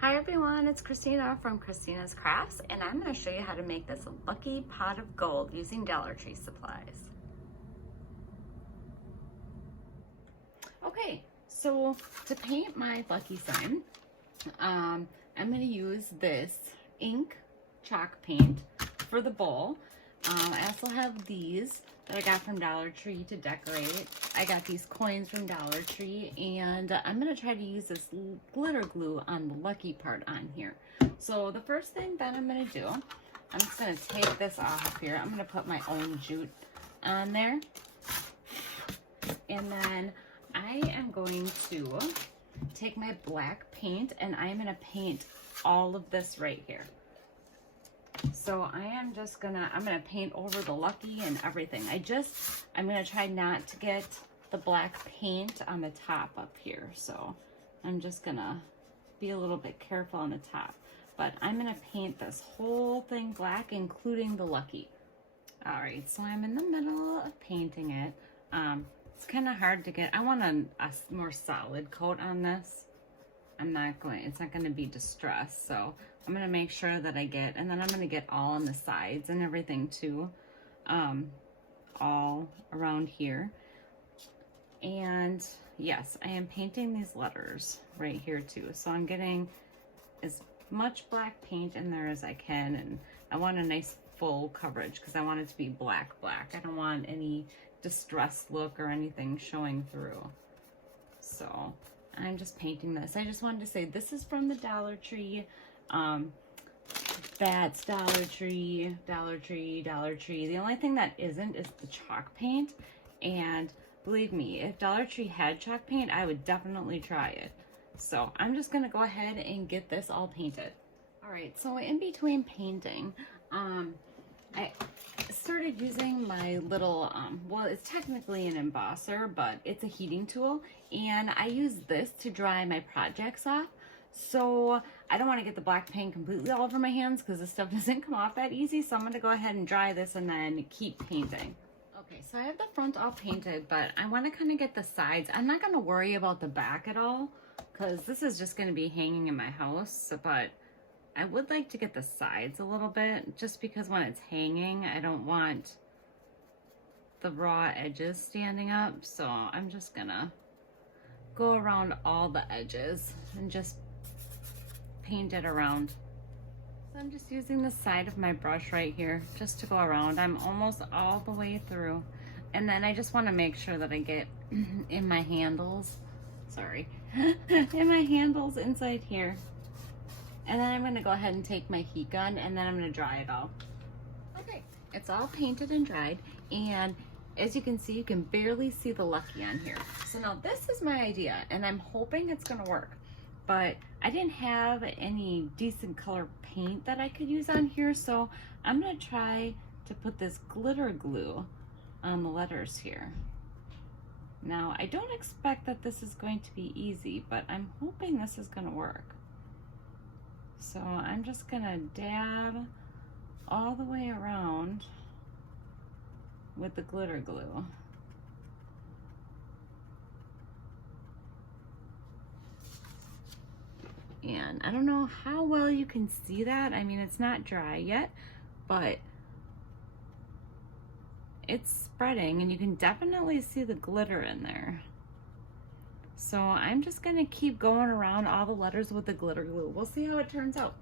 Hi everyone, it's Christina from Christina's Crafts, and I'm going to show you how to make this lucky pot of gold using Dollar Tree supplies. Okay, so to paint my lucky sign, I'm going to use this ink chalk paint for the bowl. I also have these that I got from Dollar Tree to decorate. I got these coins from Dollar Tree, and I'm going to try to use this glitter glue on the lucky part on here. So the first thing that I'm going to do, I'm just going to take this off here. I'm going to put my own jute on there. And then I am going to take my black paint and I'm going to paint all of this right here. So I'm gonna paint over the lucky and everything. I'm gonna try not to get the black paint on the top up here. So I'm just gonna be a little bit careful on the top. But I'm gonna paint this whole thing black, including the lucky. All right, so I'm in the middle of painting it. It's kind of hard to get. I want a more solid coat on this. It's not gonna be distressed, so I'm gonna make sure that I get, and then I'm gonna get all on the sides and everything too, all around here. And yes, I am painting these letters right here too. So I'm getting as much black paint in there as I can, and I want a nice full coverage because I want it to be black. I don't want any distressed look or anything showing through. So I'm just painting this. I just wanted to say this is from the Dollar Tree. That's Dollar Tree, Dollar Tree, Dollar Tree. The only thing that isn't is the chalk paint. And believe me, if Dollar Tree had chalk paint, I would definitely try it. So I'm just gonna go ahead and get this all painted. All right, so in between painting, I started using my little, well, it's technically an embosser, but it's a heating tool. And I use this to dry my projects off. So I don't want to get the black paint completely all over my hands because this stuff doesn't come off that easy. So I'm going to go ahead and dry this and then keep painting. Okay, so I have the front all painted, but I want to kind of get the sides. I'm not going to worry about the back at all because this is just going to be hanging in my house. But I would like to get the sides a little bit just because when it's hanging, I don't want the raw edges standing up. So I'm just going to go around all the edges and just paint it around. So I'm just using the side of my brush right here just to go around. I'm almost all the way through. And then I just want to make sure that I get in my handles, in my handles inside here. And then I'm going to go ahead and take my heat gun and then I'm going to dry it all. Okay, it's all painted and dried, and as you can see, you can barely see the lucky on here. So now this is my idea, and I'm hoping it's gonna work, but I didn't have any decent color paint that I could use on here, so I'm gonna try to put this glitter glue on the letters here. Now, I don't expect that this is going to be easy, but I'm hoping this is gonna work. So I'm just gonna dab all the way around with the glitter glue. And I don't know how well you can see that. I mean, it's not dry yet, but it's spreading and you can definitely see the glitter in there. So I'm just gonna keep going around all the letters with the glitter glue. We'll see how it turns out.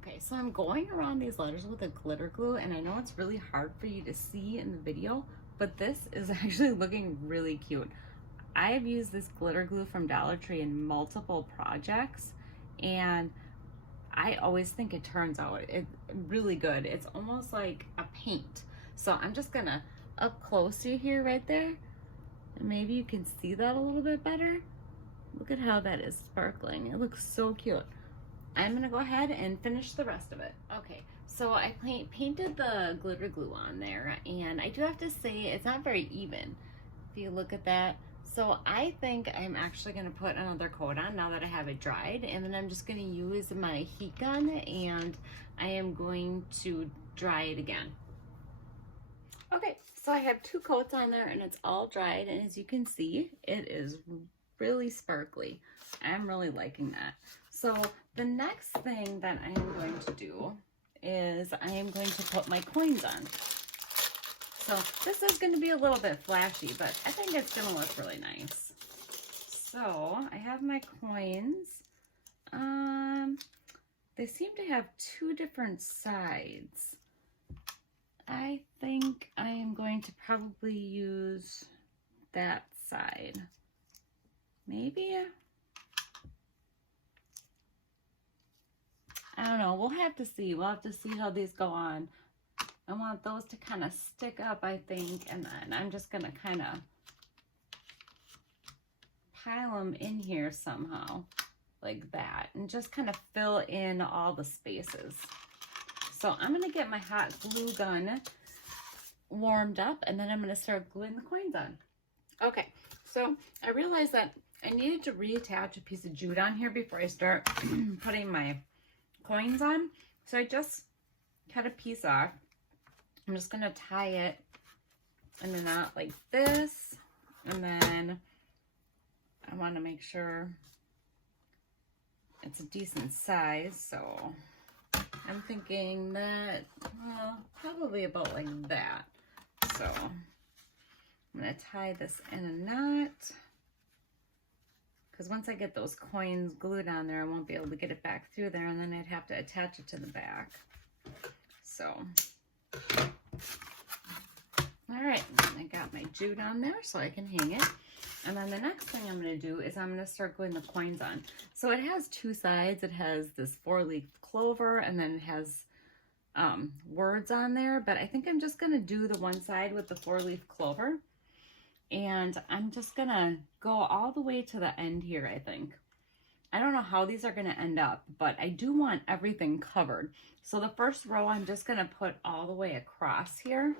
Okay, so I'm going around these letters with the glitter glue, and I know it's really hard for you to see in the video, but this is actually looking really cute. I have used this glitter glue from Dollar Tree in multiple projects, and I always think it turns out really good. It's almost like a paint. So I'm just gonna up close to here right there, and maybe you can see that a little bit better. Look at how that is sparkling. It looks so cute. I'm gonna go ahead and finish the rest of it. Okay, so I painted the glitter glue on there, and I do have to say it's not very even. If you look at that. So I think I'm actually gonna put another coat on now that I have it dried, and then I'm just gonna use my heat gun and I am going to dry it again. Okay, so I have 2 coats on there and it's all dried, and as you can see, it is really sparkly. I'm really liking that. So the next thing that I am going to do is I am going to put my coins on. So this is going to be a little bit flashy, but I think it's going to look really nice. So I have my coins. They seem to have two different sides. I think I am going to probably use that side. Maybe. I don't know. We'll have to see. We'll have to see how these go on. I want those to kind of stick up, I think, and then I'm just going to kind of pile them in here somehow, like that, and just kind of fill in all the spaces. So I'm going to get my hot glue gun warmed up, and then I'm going to start gluing the coins on. Okay, so I realized that I needed to reattach a piece of jute on here before I start putting my coins on. So I just cut a piece off. I'm just going to tie it in a knot like this, and then I want to make sure it's a decent size, so I'm thinking that, well, probably about like that. So I'm going to tie this in a knot, because once I get those coins glued on there, I won't be able to get it back through there, and then I'd have to attach it to the back. So, all right, I got my jute on there so I can hang it. And then the next thing I'm going to do is I'm going to start gluing the coins on. So it has two sides. It has this 4-leaf clover, and then it has words on there. But I think I'm just going to do the one side with the 4-leaf clover. And I'm just going to go all the way to the end here, I think. I don't know how these are going to end up, but I do want everything covered. So the first row, I'm just going to put all the way across here.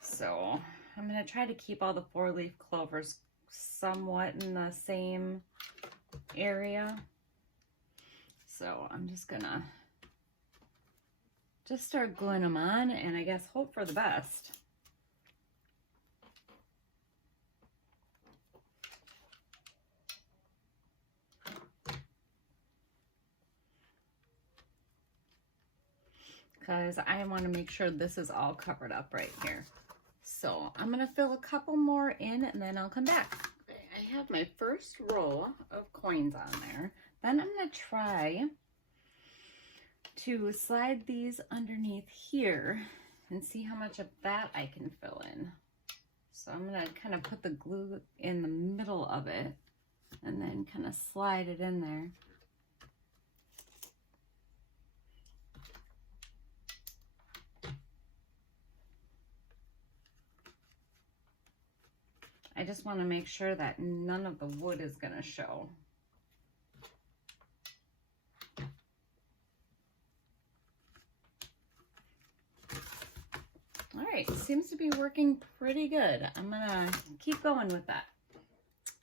So I'm going to try to keep all the 4-leaf clovers somewhat in the same area. So I'm just gonna start gluing them on, and I guess hope for the best. Because I want to make sure this is all covered up right here. So I'm going to fill a couple more in, and then I'll come back. Okay, I have my first row of coins on there. Then I'm going to try to slide these underneath here and see how much of that I can fill in. So I'm going to kind of put the glue in the middle of it and then kind of slide it in there. I just want to make sure that none of the wood is going to show. All right, seems to be working pretty good. I'm going to keep going with that.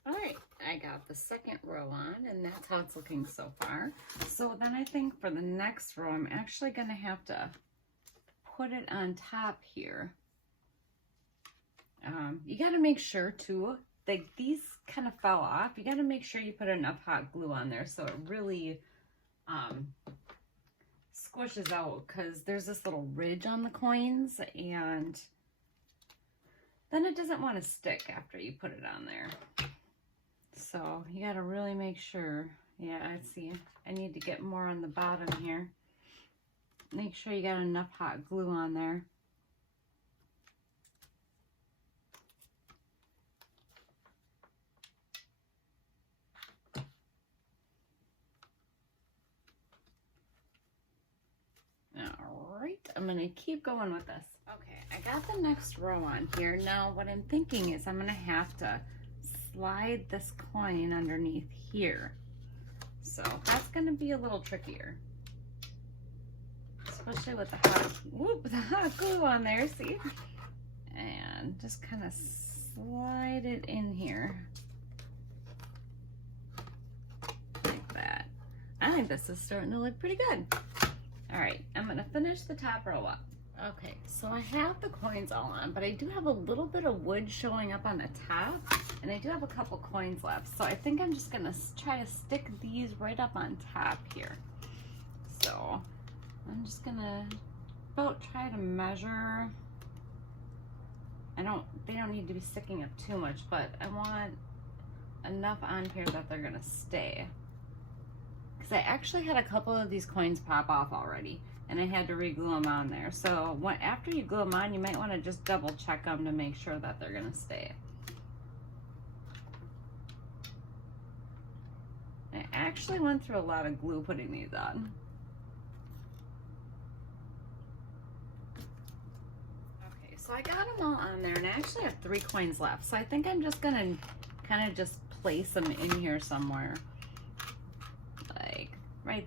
All right, I got the second row on, and that's how it's looking so far. So then I think for the next row, I'm actually going to have to put it on top here. You got to make sure too, like these kind of fell off. You got to make sure you put enough hot glue on there so it really squishes out, because there's this little ridge on the coins, and then it doesn't want to stick after you put it on there. So you got to really make sure. Yeah, I see. I need to get more on the bottom here. Make sure you got enough hot glue on there. I'm going to keep going with this. Okay, I got the next row on here. Now what I'm thinking is I'm going to have to slide this coin underneath here. So that's going to be a little trickier. Especially with the hot glue on there, see? And just kind of slide it in here. Like that. I think this is starting to look pretty good. All right, I'm going to finish the top row up. Okay, so I have the coins all on, but I do have a little bit of wood showing up on the top, and I do have a couple coins left. So I think I'm just gonna try to stick these right up on top here. So I'm just gonna about try to measure. They don't need to be sticking up too much, but I want enough on here that they're gonna stay. Because I actually had a couple of these coins pop off already, and I had to re-glue them on there. So after you glue them on, you might want to just double check them to make sure that they're gonna stay. I actually went through a lot of glue putting these on. Okay, so I got them all on there, and I actually have 3 coins left. So I think I'm just gonna kind of just place them in here somewhere. Right,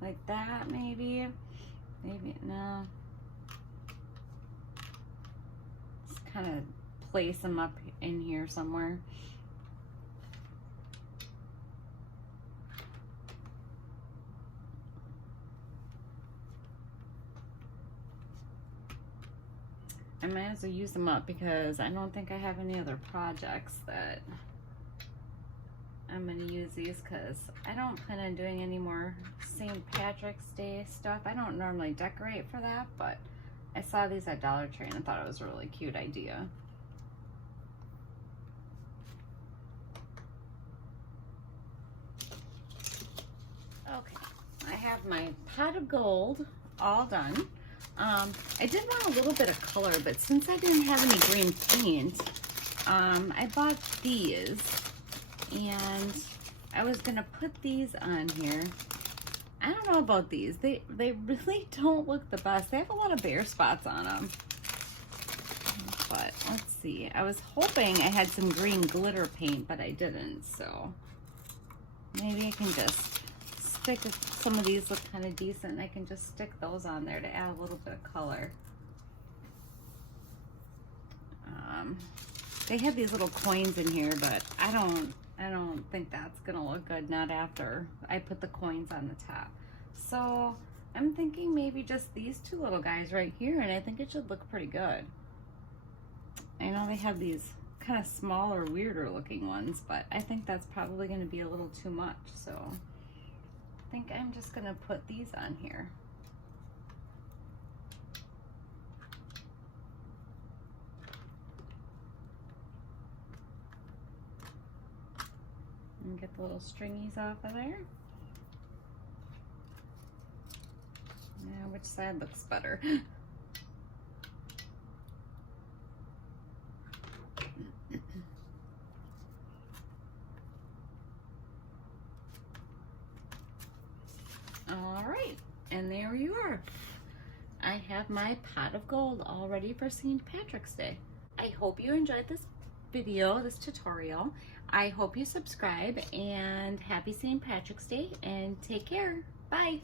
like that maybe, no. Just kind of place them up in here somewhere. I might as well use them up because I don't think I have any other projects that I'm going to use these, because I don't plan on doing any more St. Patrick's Day stuff. I don't normally decorate for that, but I saw these at Dollar Tree and I thought it was a really cute idea. Okay, I have my pot of gold all done. I did want a little bit of color, but since I didn't have any green paint, I bought these. And I was gonna put these on here. I don't know about these. They really don't look the best. They have a lot of bare spots on them. But let's see. I was hoping I had some green glitter paint, but I didn't. So maybe I can just stick, some of these look kind of decent. I can just stick those on there to add a little bit of color. They have these little coins in here, but I don't think that's gonna look good, not after I put the coins on the top. So I'm thinking maybe just these 2 little guys right here, and I think it should look pretty good. I know they have these kind of smaller, weirder looking ones, but I think that's probably gonna be a little too much. So I think I'm just gonna put these on here. And get the little stringies off of there. Now, which side looks better? All right, and there you are. I have my pot of gold all ready for St. Patrick's Day. I hope you enjoyed this video, this tutorial. I hope you subscribe, and happy St. Patrick's Day, and take care. Bye.